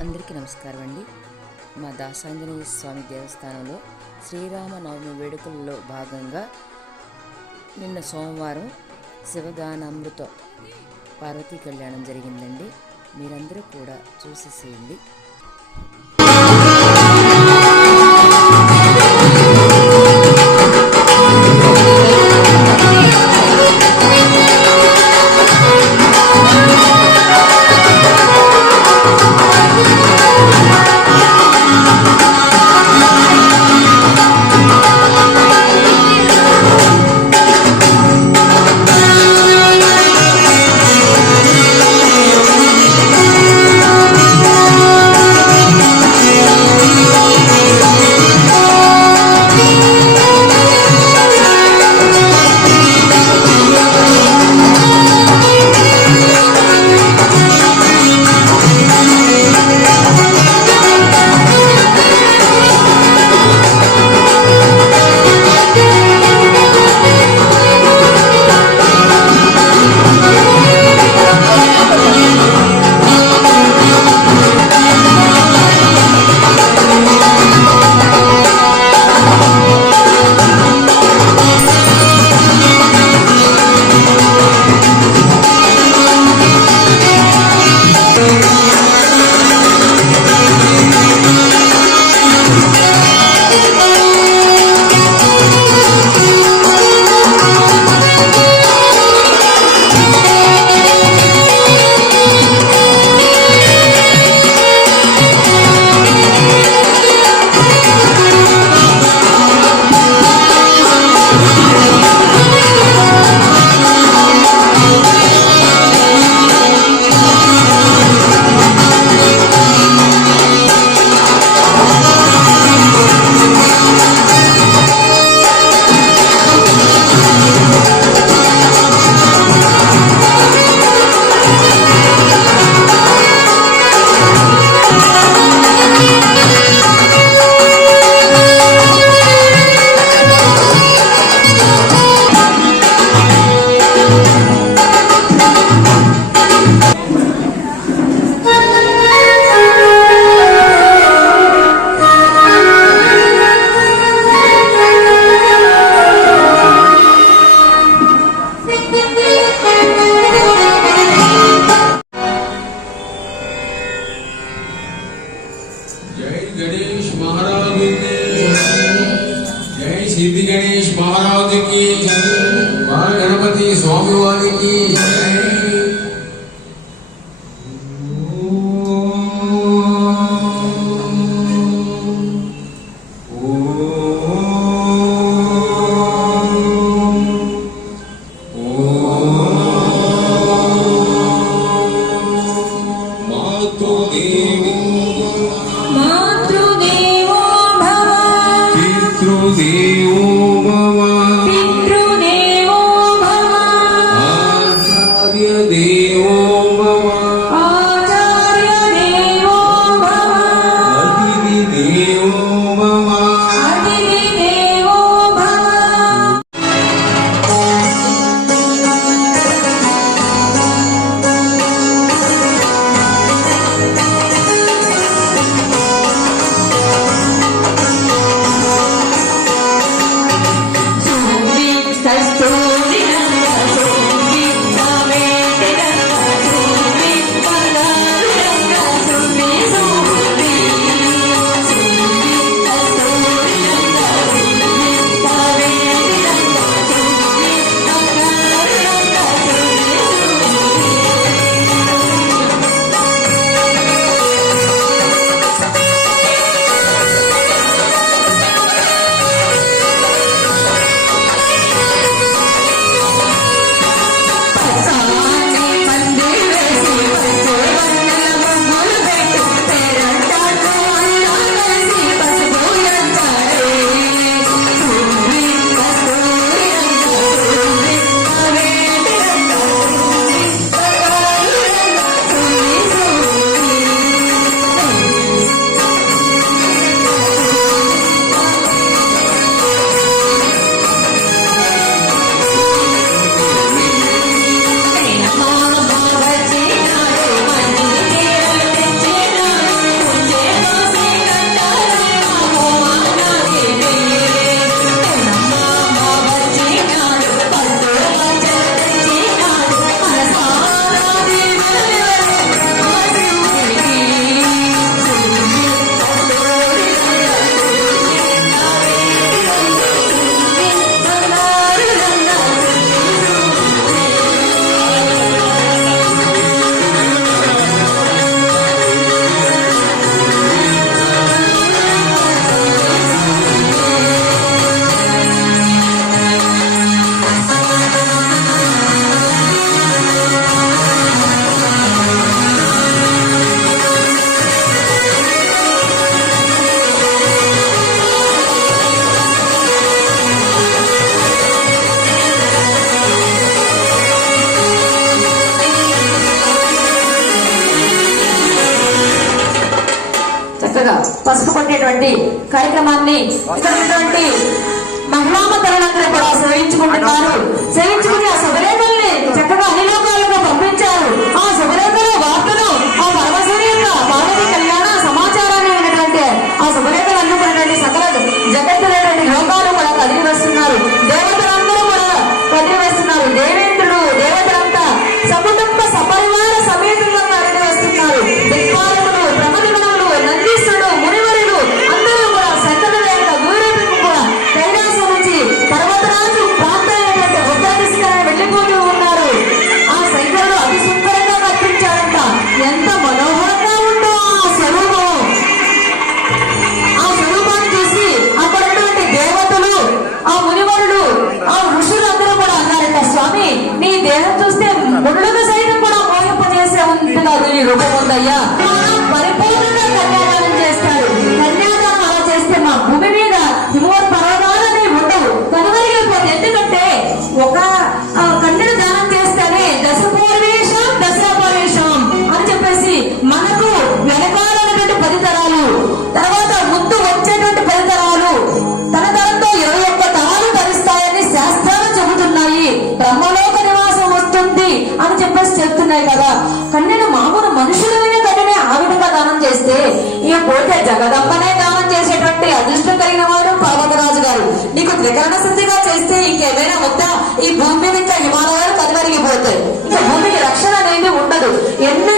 అందరికీ నమస్కారం అండి. మా దాసాంజనేయ స్వామి దేవస్థానంలో శ్రీరామనవమి వేడుకల్లో భాగంగా నిన్న సోమవారం శివగానామృత పార్వతీ కళ్యాణం జరిగిందండి. మీరందరూ కూడా చూసేసేయండి. చేపట్టేటువంటి కార్యక్రమాన్ని ఇక్కడ మహిళా తరుణంగా కూడా సేవించుకుంటున్నారు నీ రూపం ఉందయ్యా. పోతే జగదంబనే దానం చేసేటువంటి అదృష్టం కలిగిన వారు పార్వతరాజు గారు. నీకు త్రికరణ శుద్ధిగా చేస్తే ఇంకేమైనా వద్దా? ఈ భూమి మీద హిమాలయాలు కనుమరిగిపోతాయి. ఇంకా భూమికి రక్షణ అనేది ఉండదు. ఎన్ని